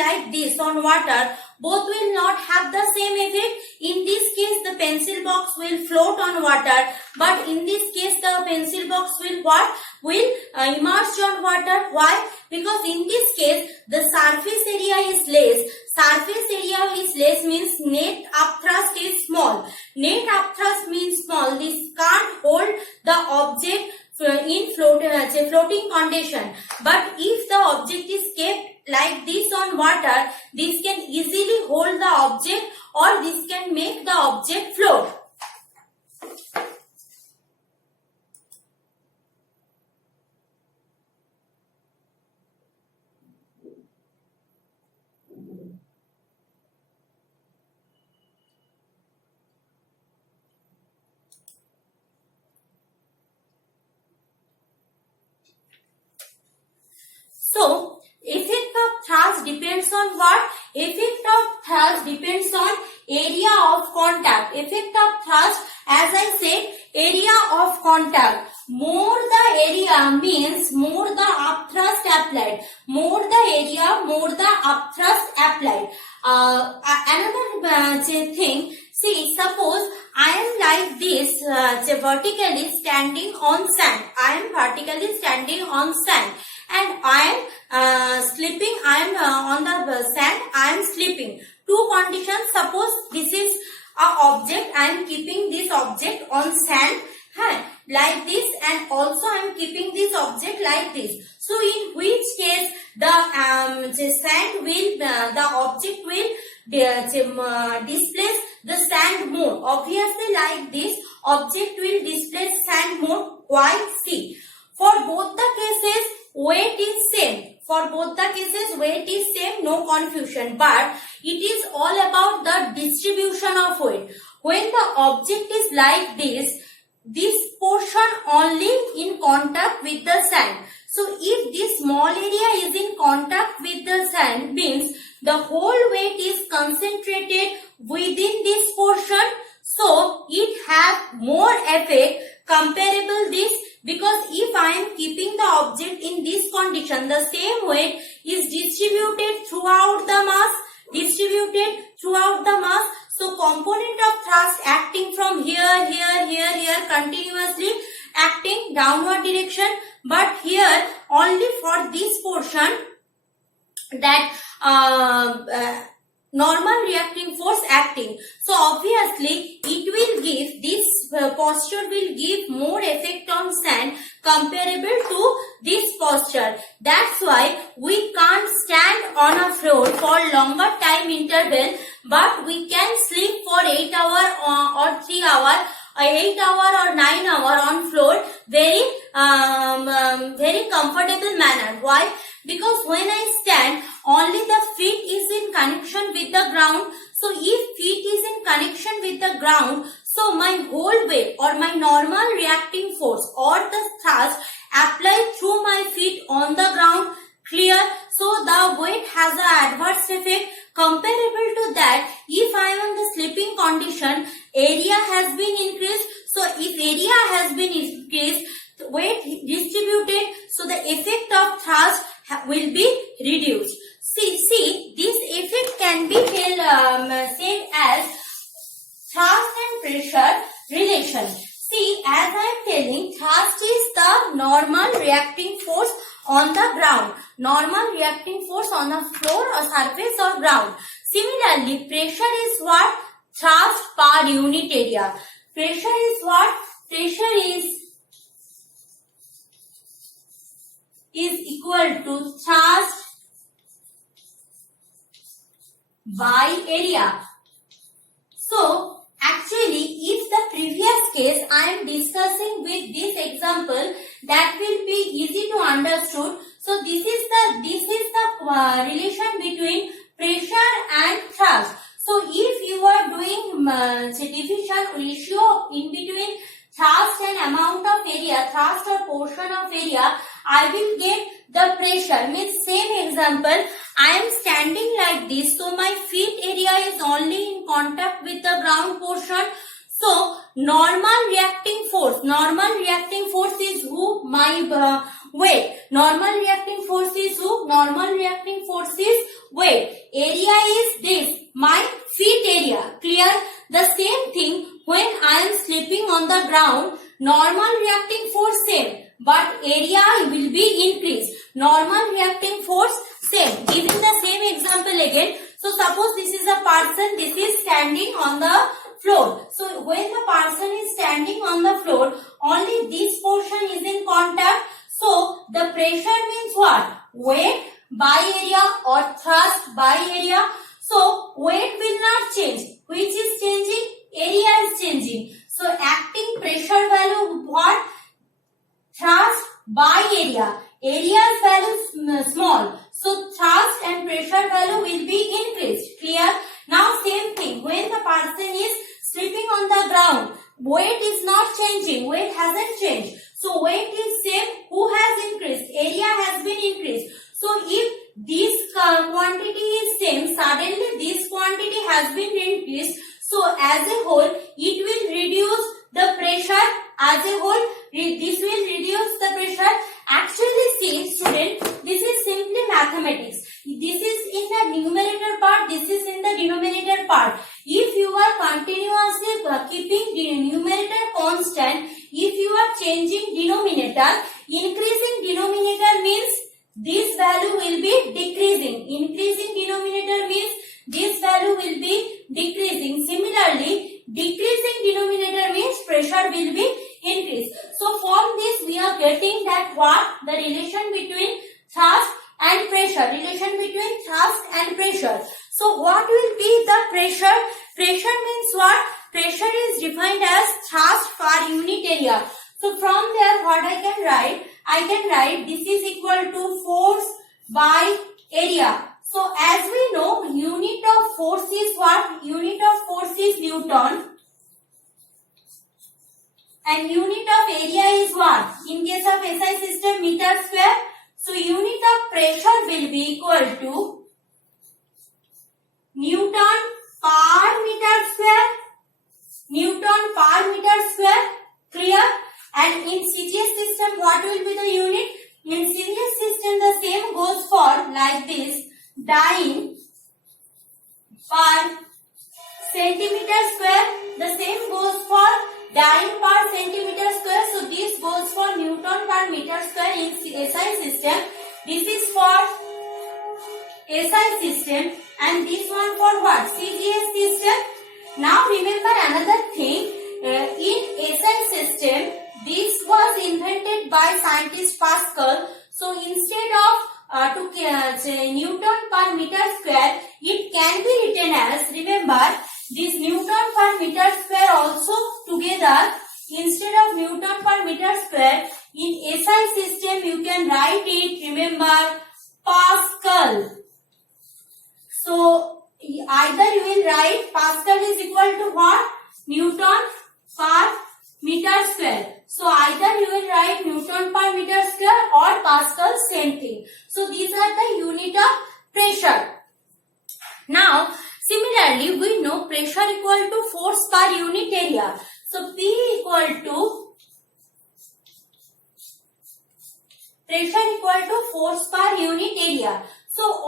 like this on water, both will not have the same effect. In this case, the pencil box will float on water, but in this case, the pencil box will what? Will immerse on water. Why? Because in this case, the surface area is less. Surface area is less means net upthrust is small. Net upthrust means small. This can't hold the object in floating condition. But if the object is kept like this on water, this can easily hold the object, or this can make the object float. So, effect of thrust depends on what? Effect of thrust depends on area of contact. Effect of thrust, as I said, area of contact. More the area means more the upthrust applied. More the area, more the upthrust applied. Another thing, see, suppose I am like this, vertically standing on sand. I am vertically standing on sand. And I am slipping, I am on the sand, I am slipping. Two conditions, suppose this is an object, I am keeping this object on sand, like this, and also I am keeping this object like this. So in which case the sand will, the object will displace the sand more. Obviously like this, object will displace sand more. Why? See, for both the cases, weight is same. For both the cases, weight is same, no confusion. But it is all about the distribution of weight. When the object is like this portion only in contact with the sand. So if this small area is in contact with the sand, means the whole weight is concentrated within this portion. So it has more effect comparable this. Because if I am keeping the object in this condition, the same weight is distributed throughout the mass. So component of thrust acting from here, continuously acting downward direction. But here only for this portion, that normal reacting force acting. So obviously it will give, this posture will give more effect on sand comparable to this posture. That's why we can't stand on a floor for longer time interval, but we can sleep for 8 hours or 3 hours, 8 hours or 9 hours on floor very comfortable manner. Why? Because when I stand, only the feet is in connection with the ground. So if feet is in connection with the ground, so my whole weight or my normal reacting force or the thrust applied through my feet on the ground. Clear? So the weight has an adverse effect. Comparable to that, if I am in the slipping condition, area has been increased. So if area has been increased, weight distributed, so the effect of thrust will be reduced. See, this effect can be said as thrust and pressure relation. See, as I am telling, thrust is the normal reacting force on the ground. Normal reacting force on the floor or surface or ground. Similarly, pressure is what? Thrust per unit area. Pressure is what? Pressure is equal to thrust by area. So, actually, if the previous case I am discussing with this example, that will be easy to understood. So, this is the relation between pressure and thrust. So, if you are doing division ratio in between thrust and amount of area, thrust or portion of area, I will get the pressure. Means same example, I am standing like this, so my feet area is only in contact with the ground portion. So normal reacting force is who? My weight. Normal reacting force is who? Normal reacting force is weight. Area is this, my feet area. Clear? The same thing when I am sleeping on the ground, normal reacting force same, but area will be increased. Normal reacting force same. Giving the same example again. So suppose this is a person, this is standing on the floor. So when the person is standing on the floor, only this portion is in contact. So the pressure means what? Weight by area or thrust by area. So weight will not change. Which is changing? Area is changing. So acting pressure value what? Thrust by area. Area's value small. So thrust and pressure value will be increased. Clear? Now same thing. When the person is sleeping on the ground, weight is not changing. Weight hasn't changed. So weight is same. Who has increased? Area has been increased. So if this quantity is same, suddenly this quantity has been increased. So as a whole, it will reduce the pressure. As a whole, this will reduce the pressure. Actually, see student, this is simply mathematics. This is in the numerator part, this is in the denominator part. If you are continuously keeping the numerator constant, if you are changing denominator, increasing denominator means this value will be decreasing. Increasing denominator means this value will be decreasing. Similarly, decreasing denominator means pressure will be increased. So from this we are getting that what? The relation between thrust and pressure. Relation between thrust and pressure. So what will be the pressure? Pressure means what? Pressure is defined as thrust per unit area. So from there what I can write? I can write this is equal to force by area. So as we know, unit of force is what? Unit of force is Newton. And unit of area is what? In case of SI system, meter square. So unit of pressure will be equal to Newton per meter square. Newton per meter square. Clear? And in CGS system, what will be the unit? In CGS system, the same goes for like this. Dyne per centimeter square. The same goes for dyne per centimeter square. So this goes for Newton per meter square in SI system. This is for SI system and this one for what? CGS system. Now remember another thing. In SI system, this was invented by scientist Pascal. So instead of Newton per meter square, it can be written as, remember, this Newton per meter square also together, instead of Newton per meter square, in SI system you can write it, remember, Pascal. So either you will write Pascal is equal to what? Newton per meter square. So either you will write Newton per meter square or Pascal, same thing. So these are the unit of pressure. Now similarly we know pressure equal to force per unit area. So P equal to pressure equal to force per unit area. So